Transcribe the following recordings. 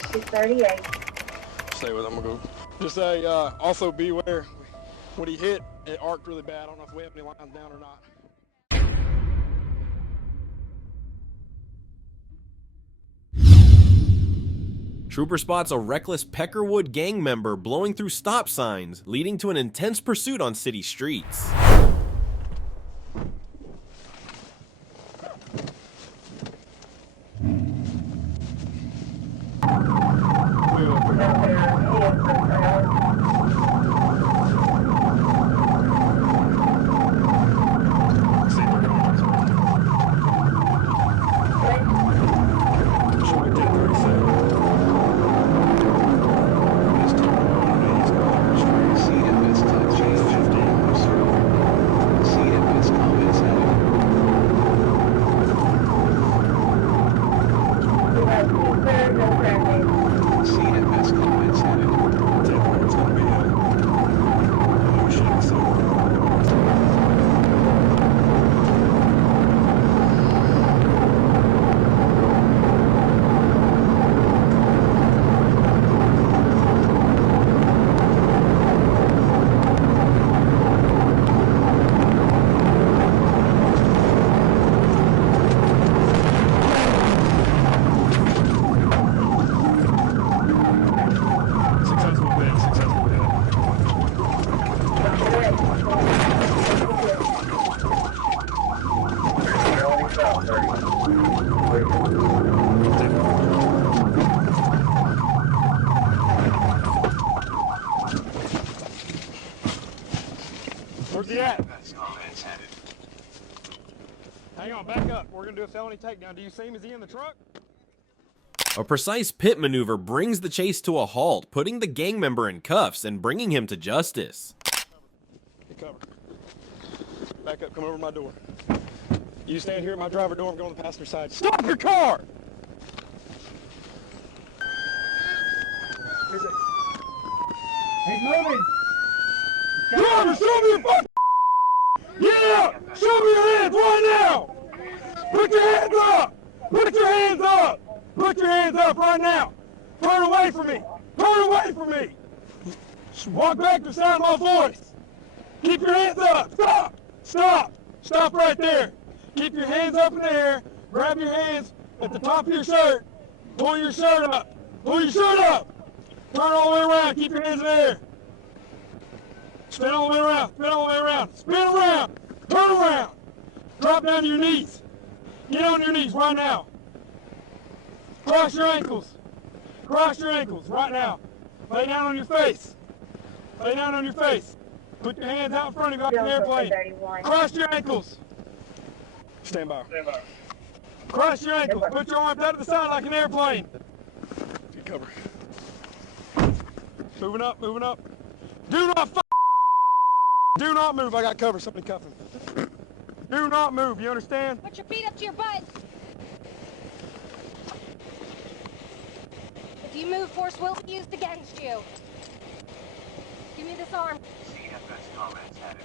638. Stay with him, I'm gonna go. Just say, also beware. When he hit, it arced really bad. I don't know if we have any lines down or not. Trooper spots a reckless Peckerwood gang member blowing through stop signs, leading to an intense pursuit on city streets. Where's he at? Hang on, back up. We're gonna do a felony takedown. Do you see him? Is he in the truck? A precise pit maneuver brings the chase to a halt, putting the gang member in cuffs and bringing him to justice. Get cover. Back up, come over to my door. You stand here at my driver door, I'm going to the passenger side. Stop your car! He's moving! Driver, show me your fucking. Yeah! Show me your hands right now! Put your hands up! Put your hands up! Put your hands up right now! Turn away from me! Turn away from me! Walk back to the sound of my voice! Keep your hands up! Stop! Stop! Stop right there! Keep your hands up in the air. Grab your hands at the top of your shirt. Pull your shirt up. Pull your shirt up! Turn all the way around. Keep your hands in the air. Spin all the way around. Spin all the way around. Spin around. Turn around. Drop down to your knees. Get on your knees right now. Cross your ankles. Cross your ankles right now. Lay down on your face. Lay down on your face. Put your hands out in front of you like an airplane. Cross your ankles. Stand by. Stand by. Cross your ankles. Put your arms out to the side like an airplane. Get cover. Moving up, moving up. Do not Do not move. I got cover. Somebody cuff him. Do not move. You understand? Put your feet up to your butt. If you move, force will be used against you. Give me this arm. CFS comments headed.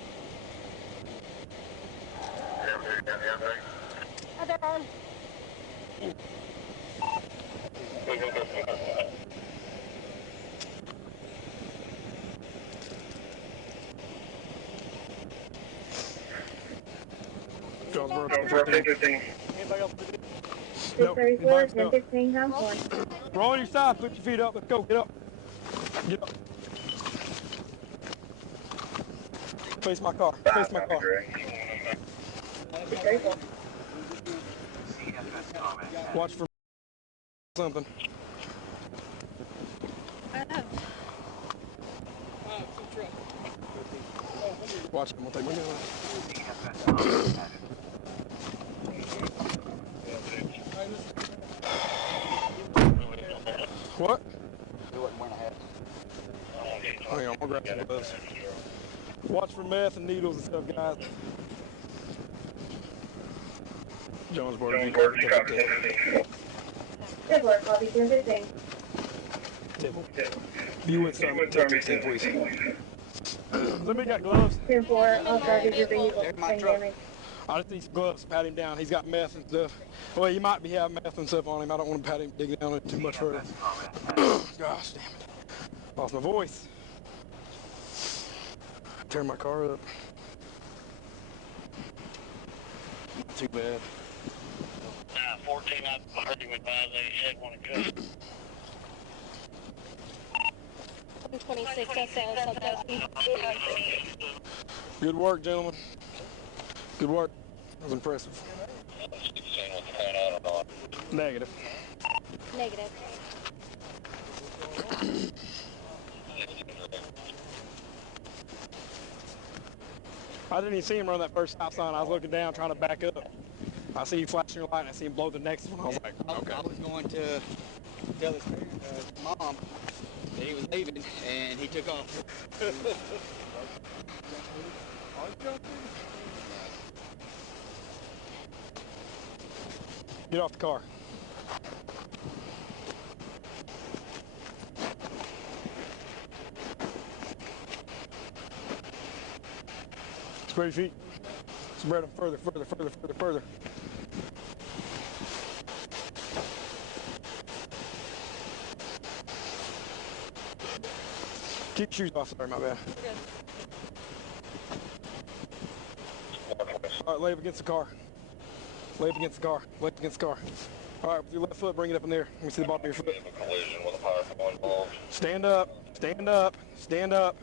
Other arm. Anybody else? No. 634, 1015, times 1. Roll on your side. Put your feet up. Let's go. Get up. Get up. Face my car. Face my car. Watch for something. Watch. I'm gonna take my gun out. What? Hang on, I'm gonna grab some of those. Watch for meth and needles and stuff, guys. Jonesboro. Good work, copy 1015. Table. You with Sumbit, 1015, please. Let me got gloves. 10-4, all targets your vehicle, same damage. I just need some gloves to pat him down. He's got meth and stuff. Well, he might be having meth and stuff on him. I don't want to pat him, dig down too much further. Gosh, damn it. Lost my voice. Turn my car up. Not too bad. 14, I heard him advise that he had one to cut. 26 SL something. Good work, gentlemen. Good work. That was impressive. Negative. Negative. I didn't even see him run that first stop sign. I was looking down trying to back up. I see you flashing your light and I see him blow the next one. I was like, okay. I was going to tell his mom that he was leaving, and he took off. Get off the car. Spread your feet. Spread them further, further, further, further, further. Keep your shoes off, sorry, my bad. All right, lay up against the car. Lay up against the car. Lay up against the car. All right, with your left foot, bring it up in there. Let me see the bottom of your foot. Stand up. Stand up. Stand up.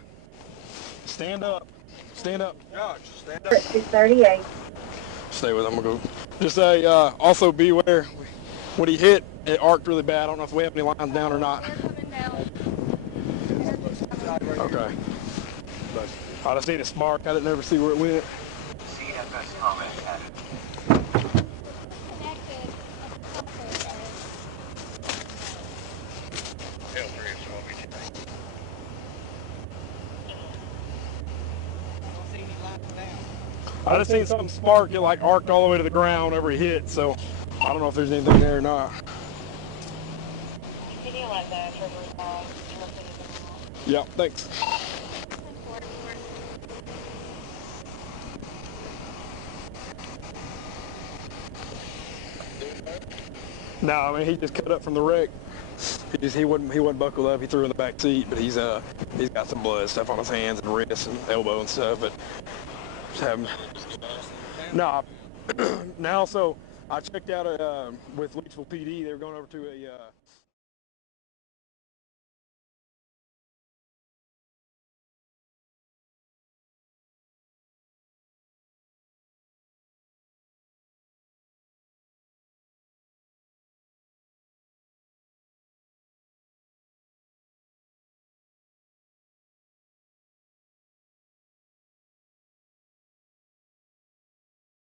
Stand up. Stand up. Josh, stand 638. Stay with him. I'm gonna go. Just say, also beware. When he hit, it arced really bad. I don't know if we have any lines down or not. We're coming down. Okay. I just need a spark. I didn't ever see where it went. CFS comments added. Connected. Feel free if you want me to. I just seen something spark. It like arced all the way to the ground whenever he hit. So I don't know if there's anything there or not. Continue like that for Yeah, thanks. No, I mean he just cut up from the wreck. He wouldn't buckle up. He threw in the back seat, but he's got some blood stuff on his hands and wrists and elbow and stuff. But just haven't. No. Now, so I checked out with Leachville PD. They were going over to a